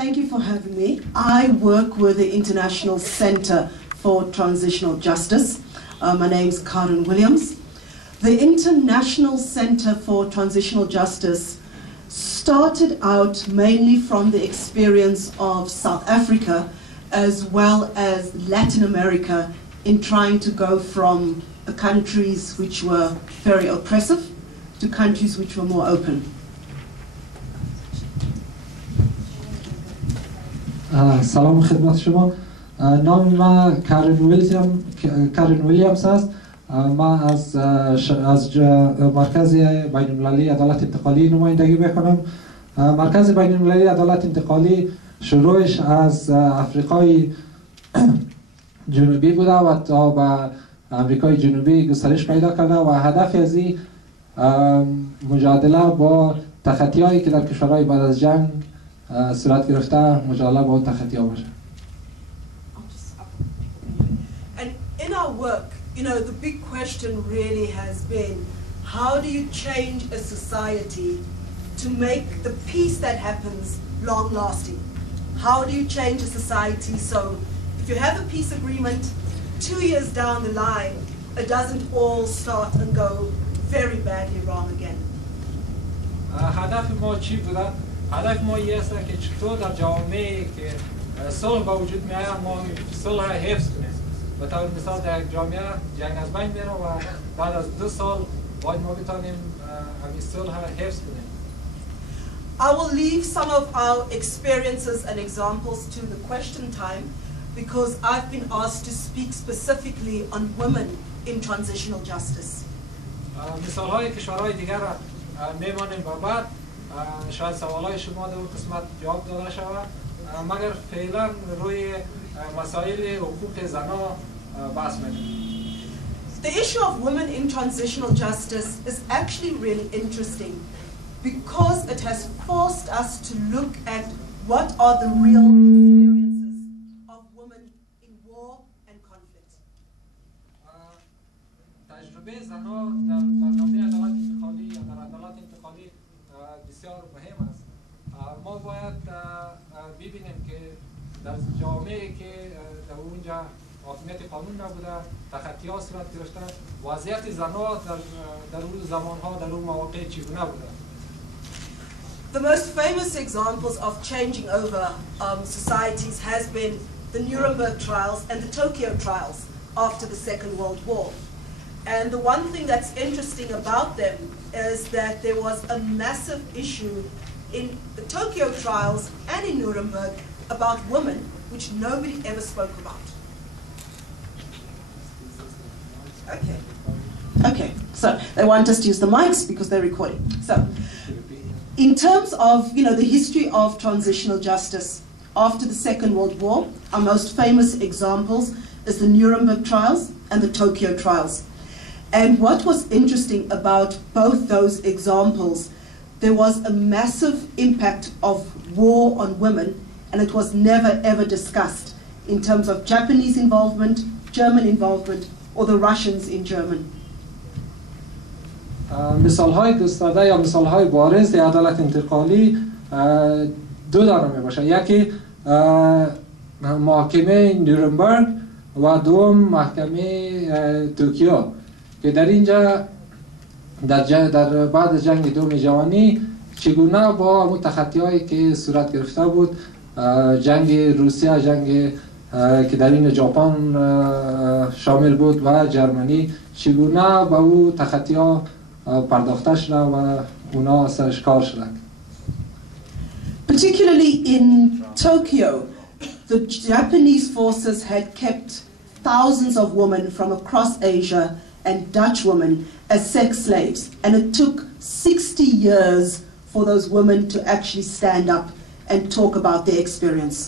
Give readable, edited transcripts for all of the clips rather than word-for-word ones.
Thank you for having me. I work with the International Center for Transitional Justice. My name's Karen Williams. The International Center for Transitional Justice started out mainly from the experience of South Africa as well as Latin America in trying to go from countries which were very oppressive to countries which were more open. سلام خدمت شما. نام من کارن ویلیامز است. من از مرکز بین المللی عدالت انتقالی نمایندگی میکنم. مرکز بین المللی عدالت انتقالی شروعش از آفریقای جنوبی بوده و تا به آمریکای جنوبی گسترش پیدا کرده و هدف از این مجادله با تخطی‌هایی که در کشورهای بعد از جنگ صورت گرفته مجادله با تخطی‌ها باشه. And in our work, you know, the big question really has been, how do you change a society to make the peace that happens long-lasting? How do you change a society so if you have a peace agreement, 2 years down the line, it doesn't all start and go very badly wrong again? هدف ما چی بوده؟ هدف ما این است که چطور در جامعه که صلح به وجود میآید ما صلح را حفظ کنیم. به طور مثال در جامعه جنگ از بین میره و بعد از 2 سال باید ما بتوانیم همین صلح را حفظ کنیم. I will leave some of our experiences and examples to the question time because I've been asked to speak specifically on women in transitional justice. مثال‌های کشورهای دیگر را می‌مانیم و بعد شاید سوال‌های شما در اون قسمت جواب داده شود مگر فعلا روی مسائل حقوق زنان بحث می‌کنیم. The issue of women in transitional justice is actually really interesting because it has forced us to look at what are the real experiences of women in war and conflict. تجربه زنان در برنامه عدالت انتقالی یا در عدالت انتقالی بسیار مهم است. ما باید ببینیم که در جامعه که در اونجا حاکمیت قانون نبوده، تخطی‌ها صورت گرفته، وضعیت زنان در اون زمانها در اون مواقع چگونه بوده. The most famous examples of changing over societies has been the Nuremberg trials and the Tokyo trials after the Second World War. And the one thing that's interesting about them is that there was a massive issue in the Tokyo trials and in Nuremberg about women, which nobody ever spoke about. Okay, so they want us to use the mics because they're recording. So, in terms of, you know, the history of transitional justice after the Second World War, our most famous examples is the Nuremberg trials and the Tokyo trials. And what was interesting about both those examples, there was a massive impact of war on women, and it was never ever discussed in terms of Japanese involvement, German involvement, or the Russians in German. مثال‌های گسترده یا مثال‌های بارز در عدالت انتقالی دو دانه می‌باشد. یکی محاکمه نیورنبرگ و دوم محکمه توکیو که در اینجا در بعد از جنگ دوم جهانی چگونه با اون تخطی‌هایی که صورت گرفته بود جنگ روسیه، جنگ که در این ژاپن شامل بود و جرمنی چگونه با او تخطی‌ها پرداخته شده و اونا سرش کار شدن. Particularly in Tokyo, the Japanese forces had kept thousands of women from across Asia and Dutch women as sex slaves, and it took 60 years for those women to actually stand up and talk about their experience.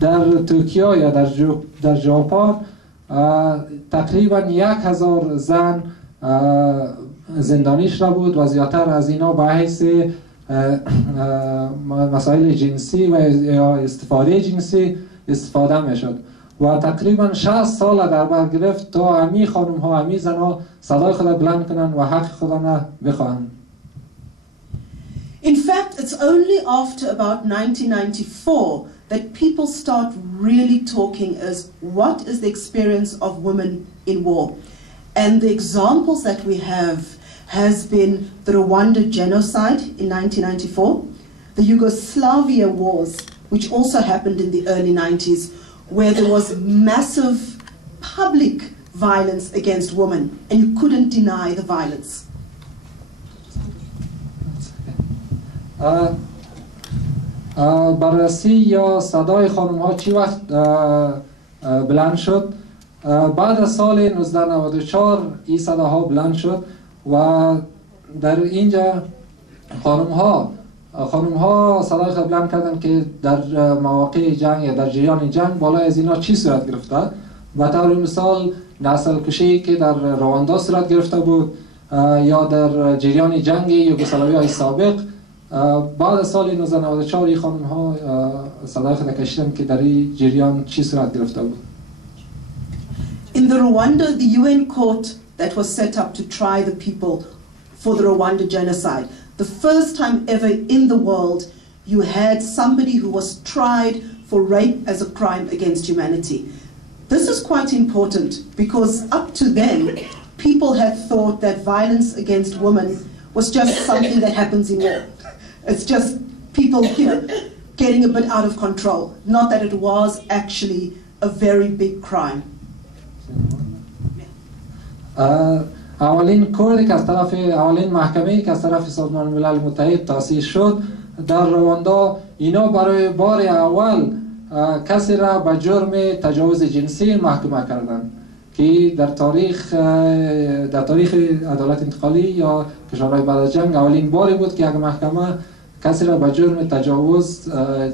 در توکیو یا در ژاپن تقریبا 1000 زن زندانی شده بود و زیادتر از اینا به حیث مسائل جنسی و یا استفاده جنسی استفاده میشد و تقریبا 60 سال در بر گرفت تا امی خانم ها امی زن ها صدای خود بلند کنن و حق خودشان بخواهند. In fact, it's only after about 1994 that people start really talking as what is the experience of women in war. And the examples that we have has been the Rwanda genocide in 1994, the Yugoslavia wars, which also happened in the early 90s, where there was massive public violence against women, and you couldn't deny the violence. بررسی یا صدای خانم ها چی وقت بلند شد؟ بعد از سال 1994 این صداها بلند شد و در اینجا خانم ها صدای خود بلند کردن که در مواقع جنگ یا در جریان جنگ بالای از اینا چی صورت گرفته. و طور مثال نسل کشی که در رواندا صورت گرفته بود یا در جریان جنگ یوگسلاوی سابق. بعد از سال 1994 این خانم ها صدای خود کشیدن که در این جریان چی صورت گرفته بود. In the Rwanda, the UN court that was set up to try the people for the Rwanda genocide, the first time ever in the world you had somebody who was tried for rape as a crime against humanity. This is quite important because up to then people had thought that violence against women was just something that happens in war. It's just people, getting a bit out of control, not that it was actually a very big crime. اولین کوردی که از طرف اولین محکمه‌ای که از طرف سازمان ملل متحد تأسیس شد در رواندا، اینا برای بار اول کسی را به جرم تجاوز جنسی محکوم کردند که در تاریخ عدالت انتقالی یا کشورهای بعد از جنگ اولین باری بود که یک محکمه کسی را به جرم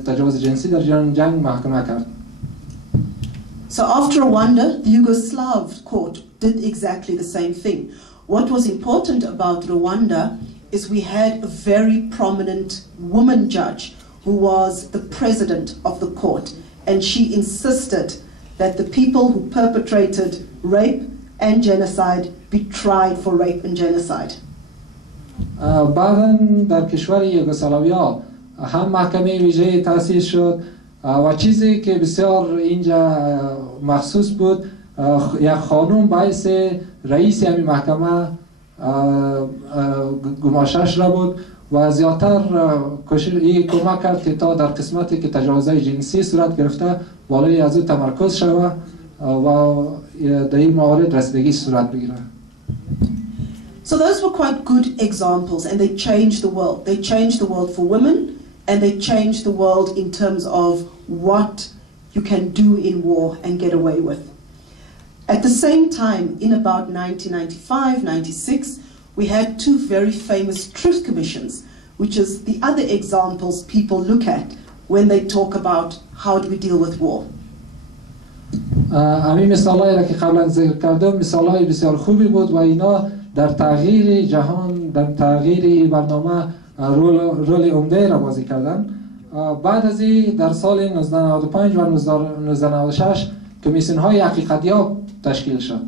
تجاوز جنسی در جنگ محکوم کرد. So after Rwanda, the Yugoslav court did exactly the same thing. What was important about Rwanda is we had a very prominent woman judge who was the president of the court, and she insisted that the people who perpetrated rape and genocide be tried for rape and genocide. بعداً در کشور یوگسلاویا هم محکمه ویژه تأسیس شد و چیزی که بسیار اینجا مخصوص بود، یک خانوم باعث رئیس همین محکمه گماشش را بود و زیادتر کمک کرد که تا در قسمتی که تجاوزهای جنسی صورت گرفته بالای از او تمرکز شود و در این موارد رسیدگی صورت بگیره. So those were quite good examples, and they changed the world. They changed the world for women, and they changed the world in terms of what you can do in war and get away with. At the same time, in about 1995-96, we had two very famous truth commissions, which is the other examples people look at when they talk about how do we deal with war. همین مثالایی را که قبلا ذکر کردم مثالای بسیار خوبی بود و اینا در تغییر جهان، در تغییر برنامه رول عمده را بازی کردن. بعد از این در سال 1995 و 1996 کمیسیون های حقیقتیاب تشکیل شد.